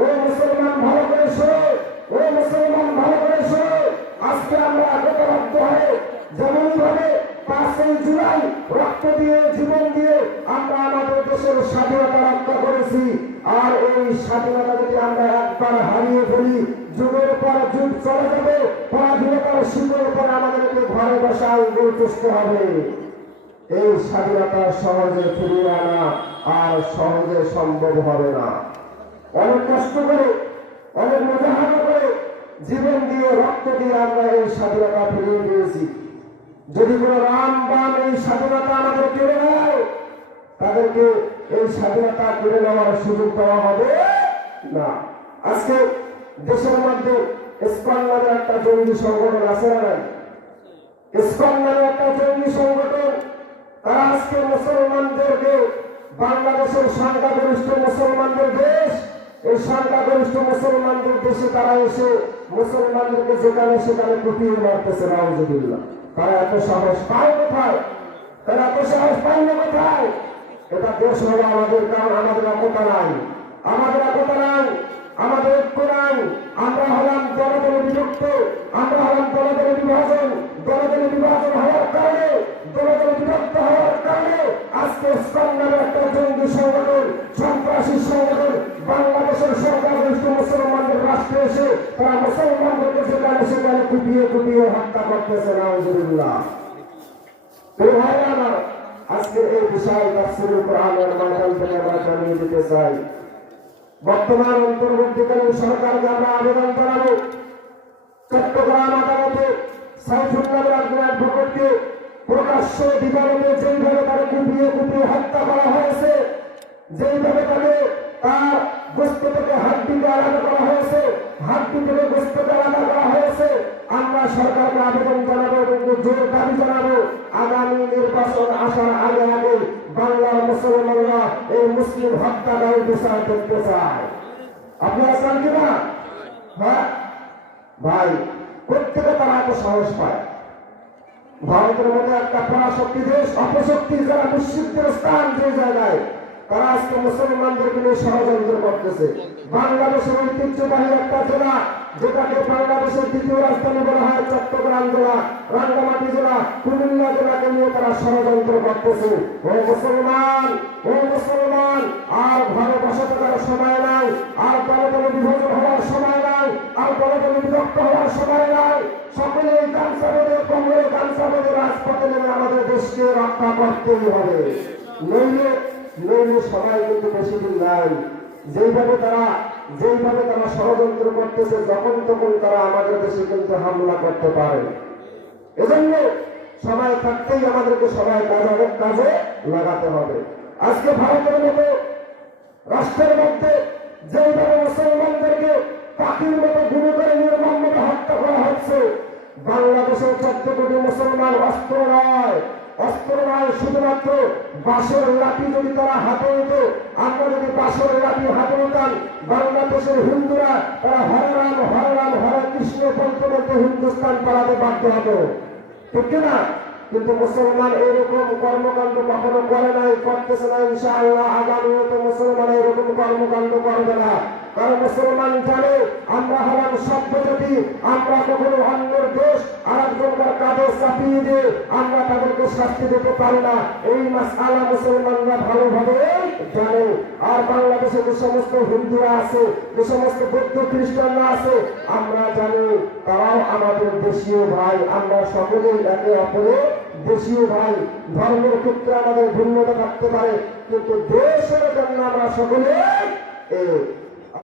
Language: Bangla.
ও মুসলমান ভালো করে শোনো, ও মুসলমান ভালো করে শোনো। আজকে আমরা একতাবদ্ধ হয়ে যেমন ভাবে 5ই জুলাই রক্ত দিয়ে জীবন দিয়ে আমরা আমাদের দেশের স্বাধীনতা রক্ষা করেছি, আর এই স্বাধীনতা যদি আমরা একবার হারিয়ে ফেলি, যুগের পর যুগ চলে যাবে, পরাধীনতার শিকড়ের পর আমাদেরকে ঘরে বসে আঙ্গুল চুষতে হবে। এই স্বাধীনতা সহজে ফিরিয়ে আনা আর সহজে সম্ভব হবে না। অনেক কষ্ট করে, অনেক মুজাহাদা করে, জীবন দিয়ে রক্ত দিয়ে আমরা এই স্বাধীনতা ফিরিয়ে দিয়েছি। যদি কোনো রাম বাম এই স্বাধীনতা আমাদের কেড়ে নেয়, তাদেরকে এই স্বাধীনতা কেড়ে নেওয়ার সুযোগ দেওয়া হবে না। আজকে দেশের মধ্যে ইসকন নামে একটা জঙ্গি সংগঠন আছে না? ইসকন নামে একটা জঙ্গি সংগঠন, তারা আজকে মুসলমানদেরকে, বাংলাদেশের সংখ্যাগরিষ্ঠ মুসলমানদের দেশ, এই সংখ্যাগরিষ্ঠ মুসলমানদের দেশে তারা এসে মুসলমানদেরকে যেখানে সেখানে কুপিয়ে মারতেছে। নাউজুবিল্লাহ। তারা এত সাহস পায় কোথায়? তারা এত সাহস পায় না কোথায়? এটা দেশ হলো আমাদের, কারণ আমাদের একতা নাই, আমাদের একতা নাই, আমাদের ঐক্য নাই। আমরা হলাম দলে দলে বিভক্ত, আমরা হলাম দলে দলে বিভাজন। দলে দলে বিভাজন হওয়ার কারণে, দলে দলে বিভক্ত হওয়ার কারণে আজকে ইসকন নামের একটা জঙ্গি সংগঠন, সন্ত্রাসী সংগঠন বাংলাদেশের সংখ্যাগরিষ্ঠ মুসলমানদের রাষ্ট্রে এসে তারা মুসলমানদেরকে যেখানে সেখানে কুপিয়ে কুপিয়ে হত্যা করতেছে। নাউজুবিল্লাহ। আজকে এই বিষয় তাফসীরুল কোরআনের মাধ্যম থেকে আমরা জানিয়ে দিতে চাই। বর্তমান অন্তর্বর্তীকালীন সরকারকে আমরা আবেদন জানাবো, চট্টগ্রাম আদালতে সাইফুল নামের একজন অ্যাডভোকেটকে প্রকাশ্য দিবালোকে যেইভাবে তাকে কুপিয়ে কুপিয়ে হত্যা করা হয়েছে, যেইভাবে তাকে তার গোস্ত থেকে হাড্ডিকে আলাদা করা হয়েছে, হাড্ডি থেকে গোস্তকে আলাদা করা হয়েছে, আমরা সরকারকে আবেদন জানাবো এবং জোর দাবি জানাবো, আগামী নির্বাচন আসার আগে আগে বাংলার মুসলমানরা এই মুসলিম হত্যাকারীর বিচার করতে চায়। আপনারা চান কিনা? হ্যাঁ ভাই, প্রত্যেকে তারা এত সাহস পায়। ভারতের মধ্যে একটা পরাশক্তি দেশ, অপশক্তি যারা মুসলিমদের স্থান যে জায়গায়, তারা আজকে মুসলমানদেরকে নিয়ে ষড়যন্ত্র করতেছে। বাংলাদেশের ঐতিহ্যবাহী একটা জেলা, যেটাকে বাংলাদেশের দ্বিতীয় রাজধানী বলা হয়, চট্টগ্রাম জেলা, রাঙ্গামাটি জেলা, কুমিল্লা জেলাকে নিয়ে তারা ষড়যন্ত্র করতেছে। ও মুসলমান, ও মুসলমান, আর ঘরে বসে থাকার সময় নাই, আর দলে দলে বিভাজন হওয়ার সময় নাই, আর দলে দলে বিভক্ত হওয়ার সময় নাই। সকলে গামছা বেঁধে, কোমরে গামছা বেঁধে রাজপথে নেমে আমাদের দেশকে রক্ষা করতেই হবে। নইলে সবাই কিন্তু বেশি দিন নাই। যেইভাবে তারা ষড়যন্ত্র করতেছে, যখন তখন তারা আমাদের দেশে কিন্তু হামলা করতে পারে। এজন্য সময় থাকতেই আমাদেরকে সবাই কাজে লাগাতে হবে। আজকে ভারতের মতো রাষ্ট্রের মধ্যে যেইভাবে মুসলমানদেরকে পাখির মতো গুলি করে নির্মমভাবে হত্যা করা হচ্ছে, বাংলাদেশের 14 কোটি মুসলমান অস্ত্র নয়, শুধুমাত্র বাঁশের লাঠি যদি তারা হাতে নিত, আমরা যদি বাঁশের লাঠি হাতে নিতাম, বাংলাদেশের হিন্দুরা তারা হরে রাম হরে রাম হরে কৃষ্ণ বলতে বলতে হিন্দুস্তান পালাতে বাধ্য হতো, ঠিক না? কিন্তু মুসলমান এরকম কর্মকাণ্ড কখনো করে নাই, করতেছে না। ইনশাআল্লাহ আগামীও তো মুসলমান এরকম কর্মকাণ্ড করবে না। কারণ মুসলমান জানে আমরা হলাম সভ্য জাতি, আমরা কখনো অন্যের দেশ আর একজনকার কাঁধে চাপিয়ে দিয়ে আমরা তাদেরকে শাস্তি দিতে পারি না। এই মাসআলা মুসলমানরা ভালোভাবে জানে। আর বাংলাদেশে যে সমস্ত হিন্দুরা আছে, যে সমস্ত বৌদ্ধ খ্রিস্টানরা আছে, আমরা জানি তারাও আমাদের দেশীয় ভাই। আমরা সকলেই একে অপরের দেশীয় ভাই। ধর্মের ক্ষেত্রে আমাদের ভিন্নতা থাকতে পারে, কিন্তু দেশের জন্য আমরা সকলে